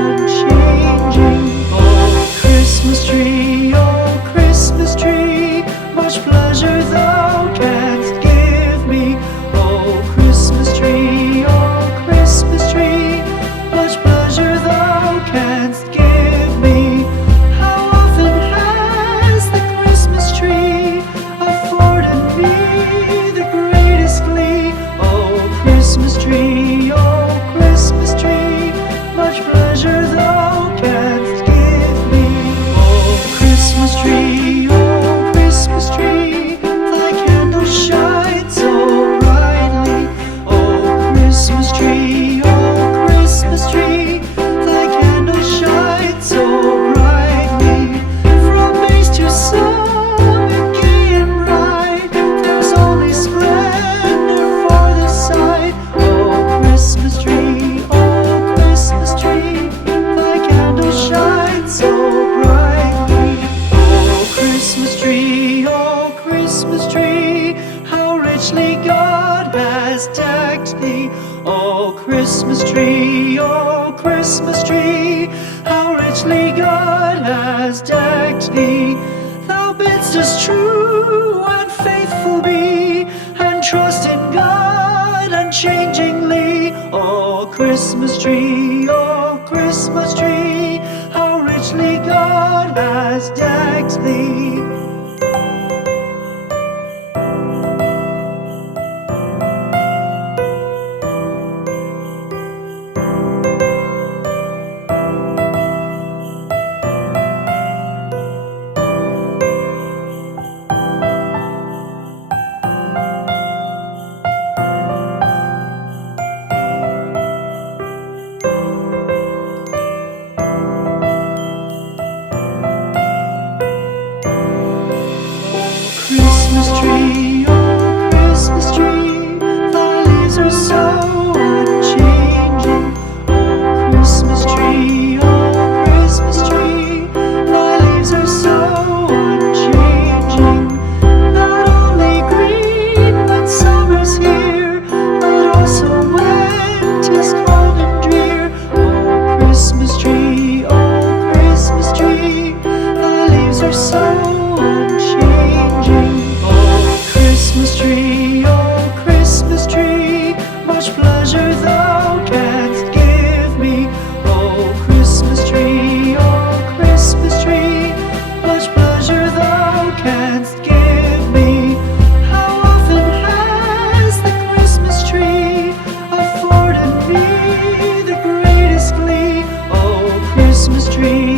unchanging. Oh, Christmas tree, much pleasure thou canst give me. Oh, Christmas tree, much pleasure thou canst give me. How often has the Christmas tree afforded me the greatest glee? Oh, Christmas tree, much pleasure thou canst give me. Oh, Christmas tree, thy candle shines so brightly. Oh, Christmas tree, thy candle shines so brightly. From base to summit, gay and bright, there's only splendor for the sight. Oh, Christmas tree, thy candle shines so brightly. Oh, Christmas tree, how richly God has decked thee. Oh, Christmas tree, how richly God has decked thee. Thou bidst us true and faithful be, and trust in God unchangingly. Oh, Christmas tree, how richly God has decked thee. Christmas tree, thy leaves are so unchanging. Oh, Christmas tree, thy leaves are so unchanging. Not only green when summer's here, but also when 'tis cold and drear. Oh, Christmas tree, thy leaves are so unchanging. Christmas tree, much pleasure thou canst give me. Oh, Christmas tree, much pleasure thou canst give me. How often has the Christmas tree afforded me the greatest glee? Oh, Christmas tree,